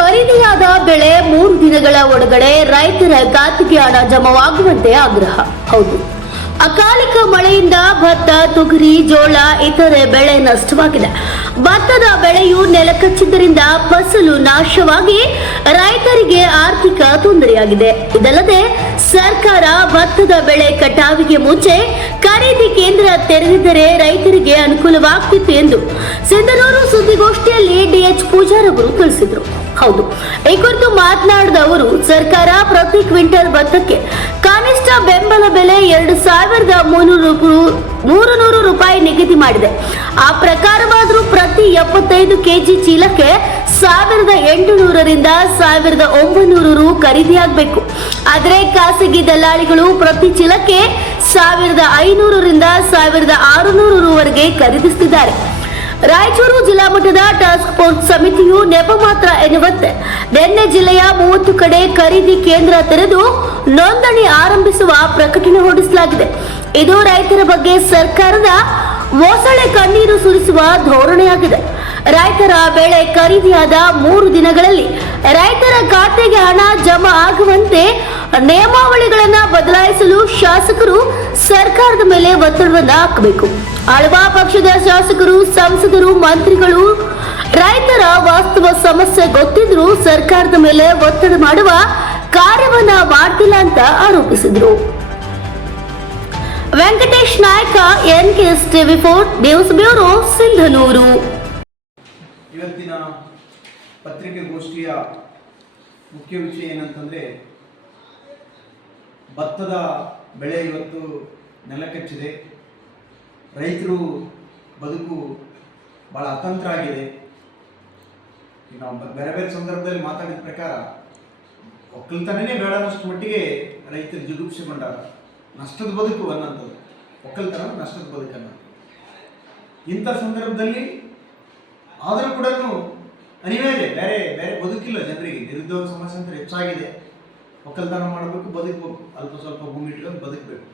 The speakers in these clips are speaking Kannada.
ಖರೀದಿಯಾದ ಬೆಳೆ ಮೂರು ದಿನಗಳ ಒಳಗಡೆ ರೈತರ ಖಾತೆಗೆ ಹಣ ಜಮವಾಗುವಂತೆ ಆಗ್ರಹ. ಹೌದು. ಅಕಾಲಿಕ ಮಳೆಯಿಂದ ಭತ್ತ, ತೊಗರಿ, ಜೋಳ, ಇತರೆ ಬೆಳೆ ನಷ್ಟವಾಗಿದೆ. ಭತ್ತದ ಬೆಳೆಯು ನೆಲಕಚ್ಚಿದ್ದರಿಂದ ಫಸಲು ನಾಶವಾಗಿ ರೈತರಿಗೆ ಆರ್ಥಿಕ ತೊಂದರೆಯಾಗಿದೆ. ಇದಲ್ಲದೆ ಸರ್ಕಾರ ಭತ್ತದ ಬೆಳೆ ಕಟಾವಿಗೆ ಮುಂಚೆ ಖರೀದಿ ಕೇಂದ್ರ ತೆರೆದಿದ್ದರೆ ರೈತರಿಗೆ ಅನುಕೂಲವಾಗ್ತಿತ್ತು ಎಂದು ಸಿಂಧನೂರು ಸುದ್ದಿಗೋಷ್ಠಿಯಲ್ಲಿ ಡಿಎಚ್ ಪೂಜಾರ್ ಅವರು ತಿಳಿಸಿದರು. ಹೌದು, ಈ ಕುರಿತು ಮಾತನಾಡಿದ ಅವರು, ಸರ್ಕಾರ ಪ್ರತಿ ಕ್ವಿಂಟಲ್ ಭತ್ತಕ್ಕೆ ಕನಿಷ್ಠ ಬೆಂಬಲ ಬೆಲೆ ಎರಡು ಸಾವಿರದ ಮುನ್ನೂರು ಮೂರು ನೂರು ರೂಪಾಯಿ ನಿಗದಿ ಮಾಡಿದೆ. ಆ ಪ್ರಕಾರವಾದರೂ ಪ್ರತಿ ಎಪ್ಪತ್ತೈದು ಕೆಜಿ ಚೀಲಕ್ಕೆ ಸಾವಿರದ ಎಂಟುನೂರರಿಂದ ಸಾವಿರದ ಒಂಬೈನೂರು ರು ಖರೀದಿಯಾಗಬೇಕು. ಆದರೆ ಖಾಸಗಿ ದಲ್ಲಾಳಿಗಳು ಪ್ರತಿ ಚೀಲಕ್ಕೆ ಸಾವಿರದ ಐನೂರರಿಂದ ಸಾವಿರದ ಆರುನೂರು ರುವರೆಗೆ ಖರೀದಿಸುತ್ತಿದ್ದಾರೆ ರಾಯಚೂರು ಜಿಲ್ಲಾ ಮಟ್ಟದ ಟಾಸ್ಕ್ ಫೋರ್ಸ್ ಸಮಿತಿಯು ನೆಪ ಮಾತ್ರ ಎನ್ನುವಂತೆ ನಿನ್ನೆ ಜಿಲ್ಲೆಯ ಮೂವತ್ತು ಕಡೆ ಖರೀದಿ ಕೇಂದ್ರ ತೆರೆದು ನೋಂದಣಿ ಆರಂಭಿಸುವ ಪ್ರಕಟಣೆ ಹೊರಡಿಸಲಾಗಿದೆ. ಇದು ರೈತರ ಬಗ್ಗೆ ಸರ್ಕಾರದ ಮೊಸಳೆ ಕಣ್ಣೀರು ಸುರಿಸುವ ಧೋರಣೆಯಾಗಿದೆ. ರೈತರ ಬೆಳೆ ಖರೀದಿಯಾದ ಮೂರು ದಿನಗಳಲ್ಲಿ ರೈತರ ಖಾತೆಗೆ ಹಣ ಜಮಾ ಆಗುವಂತೆ ನಿಯಮಾವಳಿಗಳನ್ನ ಬದಲಾಯಿಸಲು ಶಾಸಕರು ಸರ್ಕಾರದ ಮೇಲೆ ಒತ್ತಡವನ್ನ ಹಾಕಬೇಕು. ಅಳವಾ ಪಕ್ಷದ ಶಾಸಕರು, ಸಂಸದರು, ಮಂತ್ರಿಗಳು, ರೈತರ ವಾಸ್ತವ ಸಮಸ್ಯೆ ಗೊತ್ತಿದ್ರೂ ಸರ್ಕಾರದ ಮೇಲೆ ಒತ್ತಡ ಮಾಡುವ ಕಾರ್ಯವನ್ನ ಮಾಡ್ತಿಲ್ಲ ಅಂತ ಆರೋಪಿಸಿದ್ರು. Venkatesh Nayak, N K S TV four, news bureau, Sindhanur. ಇವತ್ತಿನ ಪತ್ರಿಕೆಗೋಷ್ಠಿಯ ಮುಖ್ಯ ವಿಷಯ ಏನಂತಂದರೆ, ಭತ್ತದ ಬೆಳೆ ಇವತ್ತು ನೆಲಕಚ್ಚಿದೆ. ರೈತರು ಬದುಕು ಭಾಳ ಅತಂತ್ರ ಆಗಿದೆ. ನಾವು ಬೇರೆ ಬೇರೆ ಸಂದರ್ಭದಲ್ಲಿ ಮಾತಾಡಿದ ಪ್ರಕಾರ ಒಕ್ಕಲ್ತನೇ ಬೇಡ ಅನ್ನೋಷ್ಟು ಮಟ್ಟಿಗೆ ರೈತರು ಜಿಗುಪ್ಸೆಗೊಂಡಾರ ನಷ್ಟದ ಬದುಕು ಅನ್ನೋಂಥದ್ದು ಒಕ್ಕಲ್ತನ ನಷ್ಟದ ಬದುಕನ್ನು ಇಂಥ ಸಂದರ್ಭದಲ್ಲಿ ಆದರೂ ಕೂಡ ಅನಿವಾರ್ಯ ಬೇರೆ ಬೇರೆ ಬದುಕಿಲ್ಲ ಜನರಿಗೆ. ನಿರುದ್ಯೋಗ ಸಮಸ್ಯೆ ಅಂತ ಹೆಚ್ಚಾಗಿದೆ. ಒಕ್ಕಲ್ತನ ಮಾಡಬೇಕು, ಬದುಕಬೇಕು. ಅಲ್ಪ ಸ್ವಲ್ಪ ಭೂಮಿ ಇಟ್ಕೊಂಡು ಬದುಕಬೇಕು.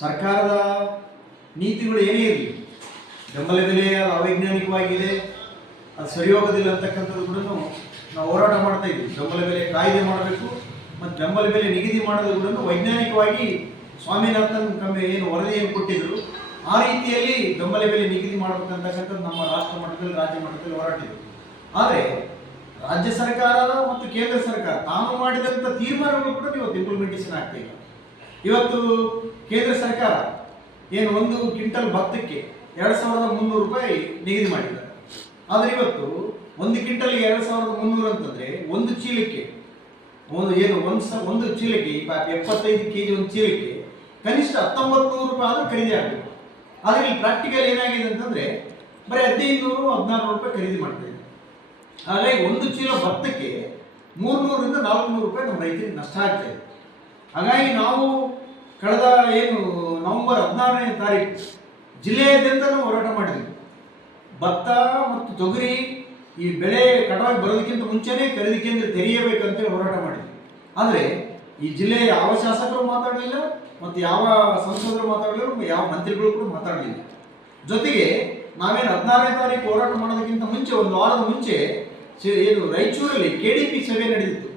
ಸರ್ಕಾರದ ನೀತಿಗಳು ಏನೇ ಇರಲಿ ಬೆಂಬಲ ಬೆಲೆ ಅವೈಜ್ಞಾನಿಕವಾಗಿದೆ, ಅದು ಸರಿ ಹೋಗೋದಿಲ್ಲ ಅಂತಕ್ಕಂಥದ್ದು ಕೂಡ ನಾವು ಹೋರಾಟ ಮಾಡ್ತಾ ಇದ್ವಿ ಬೆಂಬಲ ಬೆಲೆ ಕಾಯ್ದೆ ಮಾಡಬೇಕು. ಮತ್ತು ಬೆಂಬಲ ಬೆಲೆ ನಿಗದಿ ಮಾಡೋದು ಕೂಡ ವೈಜ್ಞಾನಿಕವಾಗಿ ಸ್ವಾಮಿನಾಥನ್ ಕಮ್ಮಿ ಏನು ವರದಿಯನ್ನು ಕೊಟ್ಟಿದ್ರು, ಆ ರೀತಿಯಲ್ಲಿ ಬೆಂಬಲ ಬೆಲೆ ನಿಗದಿ ಮಾಡಬೇಕಂತಕ್ಕಂಥದ್ದು ನಮ್ಮ ರಾಷ್ಟ್ರ ಮಟ್ಟದಲ್ಲಿ, ರಾಜ್ಯ ಮಟ್ಟದಲ್ಲಿ ಹೋರಾಟಿದ್ರು ಆದರೆ ರಾಜ್ಯ ಸರ್ಕಾರ ಮತ್ತು ಕೇಂದ್ರ ಸರ್ಕಾರ ತಾನು ಮಾಡಿದಂಥ ತೀರ್ಮಾನಗಳು ಕೂಡ ಇವತ್ತು ಇಂಪ್ಲಿಮೆಂಟೇಷನ್ ಆಗ್ತಾ ಇವತ್ತು ಕೇಂದ್ರ ಸರ್ಕಾರ ಏನು ಒಂದು ಕ್ವಿಂಟಲ್ ಭತ್ತಕ್ಕೆ ಎರಡು ಸಾವಿರದ ಮುನ್ನೂರು ರೂಪಾಯಿ ನಿಗದಿ ಮಾಡಿದ್ದಾರೆ. ಆದರೆ ಇವತ್ತು ಒಂದು ಕ್ವಿಂಟಲ್ಗೆ ಎರಡು ಸಾವಿರದ ಮುನ್ನೂರು ಅಂತಂದರೆ ಒಂದು ಚೀಲಕ್ಕೆ ಒಂದು ಏನು, ಒಂದು ಒಂದು ಚೀಲಕ್ಕೆ ಇಪ್ಪ- ಎಪ್ಪತ್ತೈದು ಕೆ ಜಿ ಒಂದು ಚೀಲಕ್ಕೆ ಕನಿಷ್ಠ ಹತ್ತೊಂಬತ್ತು ನೂರು ರೂಪಾಯಿ ಆದರೂ ಖರೀದಿ ಆಗಬೇಕು. ಆದರೆ ಇಲ್ಲಿ ಪ್ರಾಕ್ಟಿಕಲ್ ಏನಾಗಿದೆ ಅಂತಂದರೆ, ಬರೀ ಹದಿನೈದು ನೂರು ಹದಿನಾರು ರೂಪಾಯಿ ಖರೀದಿ ಮಾಡ್ತಾ ಇದ್ದಾರೆ. ಹಾಗಾಗಿ ಒಂದು ಚೀಲ ಭತ್ತಕ್ಕೆ ಮೂರ್ನೂರರಿಂದ ನಾಲ್ಕುನೂರು ರೂಪಾಯಿ ನಮ್ಮ ರೈತರಿಗೆ ನಷ್ಟ ಆಗ್ತಾ ಇದೆ. ಹಾಗಾಗಿ ನಾವು ಕಳೆದ ಏನು, ನವೆಂಬರ್ ಹದಿನಾರನೇ ತಾರೀಕು ಜಿಲ್ಲೆಯಾದ್ಯಂತ ನಾವು ಹೋರಾಟ ಮಾಡಿದ್ವಿ. ಭತ್ತ ಮತ್ತು ತೊಗರಿ ಈ ಬೆಳೆ ಕಟಾವಿಗೆ ಬರೋದಕ್ಕಿಂತ ಮುಂಚೆನೇ ಖರೀದಿ ಕೇಂದ್ರ ತೆರೆಯಬೇಕಂತೇಳಿ ಹೋರಾಟ ಮಾಡಿದ್ರು. ಆದರೆ ಈ ಜಿಲ್ಲೆಯ ಯಾವ ಶಾಸಕರು ಮಾತಾಡಲಿಲ್ಲ ಮತ್ತು ಯಾವ ಸಂಸದರು ಮಾತಾಡಲಿಲ್ಲ ಯಾವ ಮಂತ್ರಿಗಳು ಕೂಡ ಮಾತಾಡಲಿಲ್ಲ. ಜೊತೆಗೆ ನಾವೇನು ಹದಿನಾರನೇ ತಾರೀಕು ಹೋರಾಟ ಮಾಡೋದಕ್ಕಿಂತ ಮುಂಚೆ, ಒಂದು ವಾರದ ಮುಂಚೆ ಏನು ರಾಯಚೂರಲ್ಲಿ ಕೆ ಡಿ ಪಿ ಸಭೆ ನಡೆದಿತ್ತು.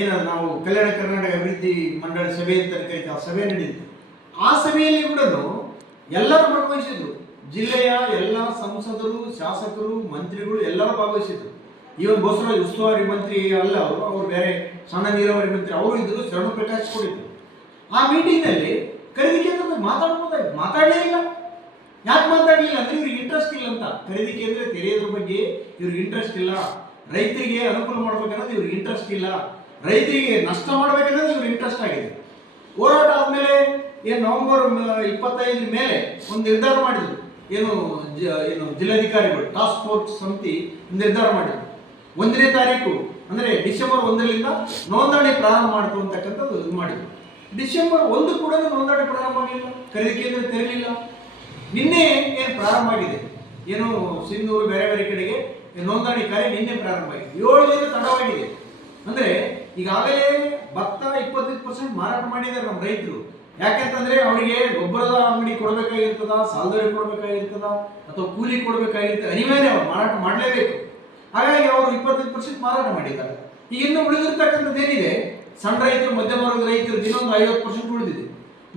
ಏನದು ನಾವು ಕಲ್ಯಾಣ ಕರ್ನಾಟಕ ಅಭಿವೃದ್ಧಿ ಮಂಡಳಿ ಸಭೆ ಅಂತ ಕರಿತೀವಿ ಆ ಸಭೆ ನಡೆದಿತ್ತು. ಆ ಸಭೆಯಲ್ಲಿ ಕೂಡ ಎಲ್ಲರೂ ಭಾಗವಹಿಸಿದ್ರು. ಜಿಲ್ಲೆಯ ಎಲ್ಲ ಸಂಸದರು, ಶಾಸಕರು, ಮಂತ್ರಿಗಳು ಎಲ್ಲರೂ ಭಾಗವಹಿಸಿದ್ರು. ಇವನ್ ಬಸವರಾಜ್ ಉಸ್ತುವಾರಿ ಮಂತ್ರಿ ಅಲ್ಲ ಅವರು ಅವರು ಬೇರೆ ಸಣ್ಣ ನೀರಾವರಿ ಮಂತ್ರಿ, ಅವರು ಇದ್ರು ಶರಣ ಪ್ರಕಾಶ್ ಕೊಡಿದ್ರು. ಆ ಮೀಟಿಂಗ್ನಲ್ಲಿ ಖರೀದಿ ಕೇಂದ್ರ ಮಾತಾಡ್ಬೋದಾಯ್ತು. ಮಾತಾಡಲೇ ಇಲ್ಲ. ಯಾಕೆ ಮಾತಾಡಲಿಲ್ಲ ಅಂದ್ರೆ ಇವ್ರಿಗೆ ಇಂಟ್ರೆಸ್ಟ್ ಇಲ್ಲ ಅಂತ. ಖರೀದಿ ಕೇಂದ್ರ ತೆರೆಯೋದ್ರ ಬಗ್ಗೆ ಇವ್ರಿಗೆ ಇಂಟ್ರೆಸ್ಟ್ ಇಲ್ಲ. ರೈತರಿಗೆ ಅನುಕೂಲ ಮಾಡ್ಬೇಕನ್ನೋದು ಇವ್ರಿಗೆ ಇಂಟ್ರೆಸ್ಟ್ ಇಲ್ಲ. ರೈತರಿಗೆ ನಷ್ಟ ಮಾಡ್ಬೇಕನ್ನೋದು ಇವ್ರಿಗೆ ಇಂಟ್ರೆಸ್ಟ್ ಆಗಿದೆ. ಹೋರಾಟ ಆದ್ಮೇಲೆ ಏನು ನವೆಂಬರ್ ಇಪ್ಪತ್ತೈದರ ಮೇಲೆ ಒಂದು ನಿರ್ಧಾರ ಮಾಡಿದ್ರು. ಏನು ಏನು ಜಿಲ್ಲಾಧಿಕಾರಿಗಳು ಟಾಸ್ಕ್ ಫೋರ್ಸ್ ಸಮಿತಿ ನಿರ್ಧಾರ ಮಾಡಿದ್ರು. ಒಂದನೇ ತಾರೀಕು, ಅಂದ್ರೆ ಡಿಸೆಂಬರ್ ಒಂದರಿಂದ ನೋಂದಣಿ ಪ್ರಾರಂಭ ಮಾಡ್ತು ಅಂತಕ್ಕಂಥದ್ದು ಇದು ಮಾಡಿದ್ರು. ಡಿಸೆಂಬರ್ ಒಂದು ಕೂಡ ನೋಂದಣಿ ಪ್ರಾರಂಭ ಆಗಲಿಲ್ಲ ಖರೀದಿ ಕೇಂದ್ರ ತೆರಲಿಲ್ಲ ನಿನ್ನೆ ಏನು ಪ್ರಾರಂಭ ಆಗಿದೆ? ಏನು ಸಿಂಧೂರು ಬೇರೆ ಬೇರೆ ಕಡೆಗೆ ನೋಂದಣಿ ಕಾರ್ಯ ನಿನ್ನೆ ಪ್ರಾರಂಭ ಆಗಿದೆ. ಏಳು ದಿನ ತಡವಾಗಿದೆ. ಅಂದ್ರೆ ಈಗಾಗಲೇ ಭತ್ತ ಇಪ್ಪತ್ತೈದು ಪರ್ಸೆಂಟ್ ಮಾರಾಟ ಮಾಡಿದ್ದಾರೆ ನಮ್ಮ ರೈತರು. ಯಾಕೆಂತಂದ್ರೆ ಅವರಿಗೆ ಗೊಬ್ಬರದ ಅಂಗಡಿ ಕೊಡಬೇಕಾಗಿರ್ತದ ಸಾಲದಲ್ಲಿ ಕೊಡಬೇಕಾಗಿರ್ತದ, ಅಥವಾ ಕೂಲಿ ಕೊಡಬೇಕಾಗಿರ್ತದೆ ಅನಿವಾರ್ಯ ಅವರು ಮಾರಾಟ ಮಾಡಲೇಬೇಕು. ಹಾಗಾಗಿ ಅವರು ಇಪ್ಪತ್ತೈದು ಪರ್ಸೆಂಟ್ ಮಾರಾಟ ಮಾಡಿದ್ದಾರೆ. ಈಗ ಇನ್ನು ಉಳಿದಿರ್ತಕ್ಕಂಥದ್ದು ಏನಿದೆ? ಸಣ್ಣ ರೈತರು, ಮಧ್ಯಮ ವರ್ಗದ ರೈತರು, ಇನ್ನೊಂದು ಐವತ್ತು ಪರ್ಸೆಂಟ್ ಉಳಿದಿದೆ.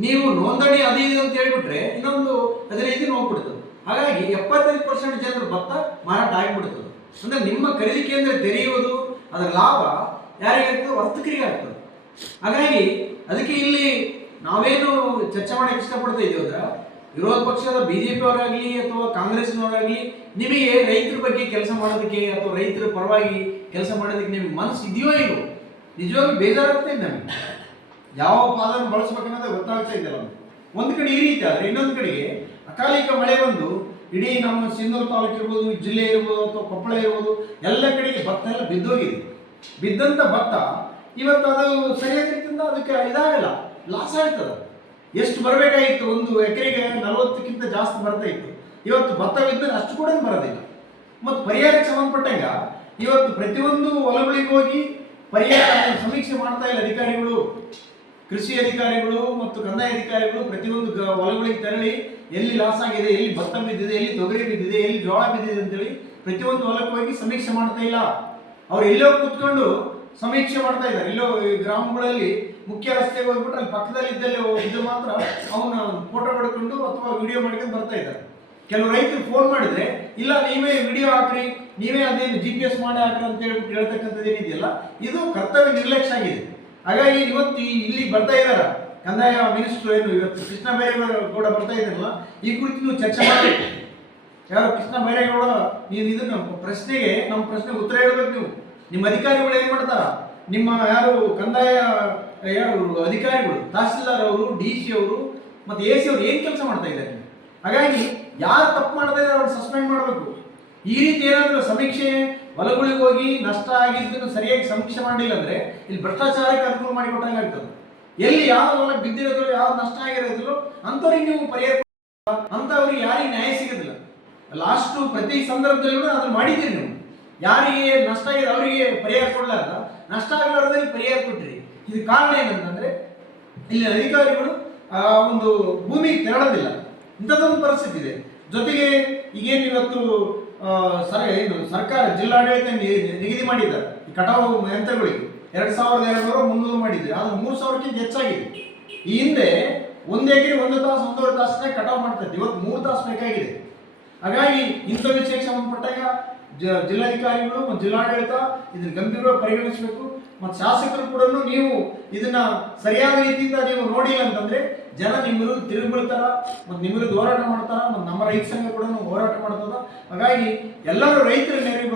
ನೀವು ನೋಂದಣಿ ಅದು ಇದೆ ಅಂತ ಹೇಳ್ಬಿಟ್ರೆ ಇನ್ನೊಂದು ಹದಿನೈದು ದಿನ ಹೋಗ್ಬಿಡ್ತದೆ. ಹಾಗಾಗಿ ಎಪ್ಪತ್ತೈದು ಪರ್ಸೆಂಟ್ ಜನರು ಭತ್ತ ಮಾರಾಟ ಆಗಿಬಿಡ್ತದೆ. ಅಂದ್ರೆ ನಿಮ್ಮ ಖರೀದಿ ಕೇಂದ್ರ ತೆರೆಯುವುದು, ಅದರ ಲಾಭ ಯಾರಿಗಾಗ್ತದೆ ವರ್ತಕರಿಗೆ ಆಗ್ತದೆ ಹಾಗಾಗಿ ಅದಕ್ಕೆ ಇಲ್ಲಿ ನಾವೇನು ಚರ್ಚೆ ಮಾಡಕ್ಕೆ ಇಷ್ಟಪಡ್ತಾ ಇದ್ದೀವಿ ವಿರೋಧ ಪಕ್ಷದ ಬಿಜೆಪಿ ಅವರಾಗ್ಲಿ ಅಥವಾ ಕಾಂಗ್ರೆಸ್ನವರಾಗಲಿ ನಿಮಗೆ ರೈತರ ಬಗ್ಗೆ ಕೆಲಸ ಮಾಡೋದಕ್ಕೆ ಅಥವಾ ರೈತರ ಪರವಾಗಿ ಕೆಲಸ ಮಾಡೋದಕ್ಕೆ ನಿಮ್ಗೆ ಮನಸ್ಸು ಇದೆಯೋ ಇಲ್ಲೋ ನಿಜವಾಗ್ಲೂ ಬೇಜಾರಾಗ್ತಾ ಇದೆ ನಮಗೆ. ಯಾವ ಪಾದನ ಬಳಸ್ಬೇಕನ್ನೋದೇ ಗೊತ್ತಾಗ್ತಾ ಇದೆ ನಮ್ಗೆ. ಒಂದ್ ಕಡೆ ಈ ರೀತಿ ಆದ್ರೆ ಇನ್ನೊಂದು ಕಡೆಗೆ ಅಕಾಲಿಕ ಮಳೆ ಬಂದು ಇಡೀ ನಮ್ಮ ಸಿಂಧೂರು ತಾಲೂಕು ಇರ್ಬೋದು, ಜಿಲ್ಲೆ ಇರ್ಬೋದು ಅಥವಾ ಕೊಪ್ಪಳ ಇರ್ಬೋದು, ಎಲ್ಲ ಕಡೆಗೆ ಭತ್ತ ಎಲ್ಲ ಬಿದ್ದೋಗಿದೆ. ಬಿದ್ದಂತ ಭತ್ತ ಇವತ್ತು ಅದು ಸರಿಯಾದ ರೀತಿಯಿಂದ ಅದಕ್ಕೆ ಇದಾಗಲ್ಲ. ಲಾಸ್ ಆಯ್ತದ ಎಷ್ಟು ಬರಬೇಕಾಗಿತ್ತು? ಒಂದು ಎಕರೆಗೆ ನಲವತ್ತಕ್ಕಿಂತ ಜಾಸ್ತಿ ಬರ್ತಾ ಇತ್ತು. ಇವತ್ತು ಭತ್ತ ಬಿದ್ದರೆ ಅಷ್ಟು ಕೂಡ ಬರೋದಿಲ್ಲ. ಮತ್ತು ಪರಿಹಾರಕ್ಕೆ ಸಂಬಂಧಪಟ್ಟಂಗ, ಇವತ್ತು ಪ್ರತಿಯೊಂದು ಹೊಲಗಳಿಗೆ ಹೋಗಿ ಪರಿಹಾರ ಸಮೀಕ್ಷೆ ಮಾಡ್ತಾ ಇಲ್ಲ ಅಧಿಕಾರಿಗಳು. ಕೃಷಿ ಅಧಿಕಾರಿಗಳು ಮತ್ತು ಕಂದಾಯ ಅಧಿಕಾರಿಗಳು ಪ್ರತಿಯೊಂದು ಹೊಲಗಳಿಗೆ ತೆರಳಿ ಎಲ್ಲಿ ಲಾಸ್ ಆಗಿದೆ, ಎಲ್ಲಿ ಭತ್ತ ಬಿದ್ದಿದೆ, ಎಲ್ಲಿ ತೊಗರಿ ಬಿದ್ದಿದೆ, ಎಲ್ಲಿ ಜೋಳ ಬಿದ್ದಿದೆ ಅಂತೇಳಿ ಪ್ರತಿಯೊಂದು ಹೊಲಕ್ಕೆ ಹೋಗಿ ಸಮೀಕ್ಷೆ ಮಾಡ್ತಾ ಇಲ್ಲ. ಅವ್ರು ಎಲ್ಲೋ ಕೂತ್ಕೊಂಡು ಸಮೀಕ್ಷೆ ಮಾಡ್ತಾ ಇದ್ದಾರೆ. ಎಲ್ಲೋ ಗ್ರಾಮಗಳಲ್ಲಿ ಮುಖ್ಯ ರಸ್ತೆಗೆ ಹೋಗ್ಬಿಟ್ರೆ ಅಲ್ಲಿ ಪಕ್ಕದಲ್ಲಿ ಇದ್ದಲ್ಲಿ ಇದ್ದು ಮಾತ್ರ ಅವನ ಫೋಟೋ ಪಡ್ಕೊಂಡು ಅಥವಾ ವಿಡಿಯೋ ಮಾಡ್ಕೊಂಡು ಬರ್ತಾ ಇದ್ದಾರೆ. ಕೆಲವು ರೈತರು ಫೋನ್ ಮಾಡಿದ್ರೆ, ಇಲ್ಲ, ನೀವೇ ವಿಡಿಯೋ ಹಾಕ್ರಿ, ನೀವೇ ಅದೇನು ಜಿ ಪಿ ಎಸ್ ಮಾಡಿ ಹಾಕ್ರಿ ಅಂತ ಹೇಳ್ಬಿಟ್ಟು ಹೇಳ್ತಕ್ಕಂಥದ್ದು ಏನಿದೆಯಲ್ಲ, ಇದು ಕರ್ತವ್ಯ ನಿರ್ಲಕ್ಷ್ಯ ಆಗಿದೆ. ಹಾಗಾಗಿ ಇವತ್ತು ಇಲ್ಲಿ ಬರ್ತಾ ಇದ್ದಾರ ಕಂದಾಯ ಮಿನಿಸ್ಟರ್ ಏನು ಇವತ್ತು ಕೃಷ್ಣ ಬೈರೇಗೌಡ ಬರ್ತಾ ಇದ್ದಾರಲ್ಲ, ಈ ಕುರಿತು ನೀವು ಚರ್ಚೆ ಮಾಡಬೇಕು. ಯಾರು ಕೃಷ್ಣ ಬೈರೇಗೌಡ, ನೀವು ಇದನ್ನು ಪ್ರಶ್ನೆಗೆ, ನಮ್ಮ ಪ್ರಶ್ನೆಗೆ ಉತ್ತರ ಹೇಳ್ಬೇಕು ನೀವು. ನಿಮ್ಮ ಅಧಿಕಾರಿಗಳು ಏನು ಮಾಡ್ತಾರ? ನಿಮ್ಮ ಯಾರು ಕಂದಾಯ ಯಾರು ಅಧಿಕಾರಿಗಳು ತಹಸೀಲ್ದಾರ್ ಅವರು ಡಿ ಸಿ ಅವರು, ಮತ್ತೆ ಎ ಸಿ ಅವರು ಏನು ಕೆಲಸ ಮಾಡ್ತಾ ಇದ್ದಾರೆ? ಹಾಗಾಗಿ ಯಾರು ತಪ್ಪು ಮಾಡ್ತಾ ಇದ್ದಾರೆ ಅವ್ರು ಸಸ್ಪೆಂಡ್ ಮಾಡಬೇಕು. ಈ ರೀತಿ ಏನಾದರೂ ಸಮೀಕ್ಷೆ, ಹೊಲಗಳಿಗೆ ಹೋಗಿ ನಷ್ಟ ಆಗಿದ್ದನ್ನು ಸರಿಯಾಗಿ ಸಮೀಕ್ಷೆ ಮಾಡಿಲ್ಲ ಅಂದ್ರೆ ಇಲ್ಲಿ ಭ್ರಷ್ಟಾಚಾರಕ್ಕೆ ಅನುಕೂಲ ಮಾಡಿಕೊಟ್ಟಂಗೆ ಆಗ್ತದೆ. ಎಲ್ಲಿ ಯಾವ ಹೊಲ ಬಿದ್ದಿರೋದಿಲ್ಲ ಯಾವ ನಷ್ಟ ಆಗಿರೋದಿಲ್ಲ ಅಂಥವ್ರಿಗೆ ನೀವು ಪರಿಹಾರ ಅಂಥವ್ರಿಗೆ ಯಾರಿಗೆ ನ್ಯಾಯ ಸಿಗೋದಿಲ್ಲ. ಲಾಸ್ಟು ಪ್ರತಿ ಸಂದರ್ಭದಲ್ಲೂ ಅದನ್ನು ಮಾಡಿದ್ದೀರಿ ನೀವು. ಯಾರಿಗೆ ನಷ್ಟ ಆಗಿದೆ ಅವರಿಗೆ ಪರಿಹಾರ ಕೊಡಲಾರ್ದ? ನಷ್ಟ ಆಗಲಾರ್ದವ್ರಿಗೆ ಪರಿಹಾರ ಕೊಟ್ಟಿರಿ ಇದು ಕಾರಣ ಏನಂತಂದ್ರೆ, ಇಲ್ಲಿ ಅಧಿಕಾರಿಗಳು, ಆ, ಒಂದು ಭೂಮಿ ತೆರಳೋದಿಲ್ಲ. ಇಂಥದ್ದೊಂದು ಪರಿಸ್ಥಿತಿ ಇದೆ. ಜೊತೆಗೆ ಈಗೇನು ಇವತ್ತು ಸರ, ಏನು, ಸರ್ಕಾರ ಜಿಲ್ಲಾಡಳಿತ ನಿಗದಿ ಮಾಡಿದ್ದಾರೆ. ಈ ಕಟಾವು ಯಂತ್ರಗಳಿಗೆ. ಎರಡು ಸಾವಿರದ ಎರಡ್ನೂರು ಮುನ್ನೂರು ಮಾಡಿದ್ರೆ, ಅದು ಮೂರು ಸಾವಿರಕ್ಕಿಂತ ಹೆಚ್ಚಾಗಿದೆ. ಈ ಹಿಂದೆ ಒಂದು ಎಕರೆ, ಒಂದು ತಾಸು, ಒಂದೂವರೆ ತಾಸನ್ನೇ ಕಟಾವು ಮಾಡ್ತಾ ಇವತ್ತು ಮೂರು ತಾಸು ಬೇಕಾಗಿದೆ. ಹಾಗಾಗಿ ಇಂಥ ವಿಷಯಕ್ಕೆ ಸಂಬಂಧಪಟ್ಟಾಗ ಜ- ಜಿಲ್ಲಾಧಿಕಾರಿಗಳು ಮತ್ತು ಜಿಲ್ಲಾಡಳಿತ ಇದನ್ನು ಗಂಭೀರವಾಗಿ ಪರಿಗಣಿಸಬೇಕು. ಮತ್ತು ಶಾಸಕರು ಕೂಡ ನೀವು ಇದನ್ನ ಸರಿಯಾದ ರೀತಿಯಿಂದ ನೀವು ನೋಡಿಲ್ಲ ಅಂತಂದ್ರೆ ಜನ ನಿಮ್ಮ ವಿರುದ್ಧ ಮತ್ತು ನಿಮ್ಮ ವಿರುದ್ಧ ಹೋರಾಟ ಮಾಡ್ತಾರ, ಮತ್ತು ನಮ್ಮ ರೈತ ಸಂಘ ಕೂಡ ಹೋರಾಟ ಮಾಡ್ತದ. ಹಾಗಾಗಿ ಎಲ್ಲರೂ ರೈತರ ನೆರವಿಗೆ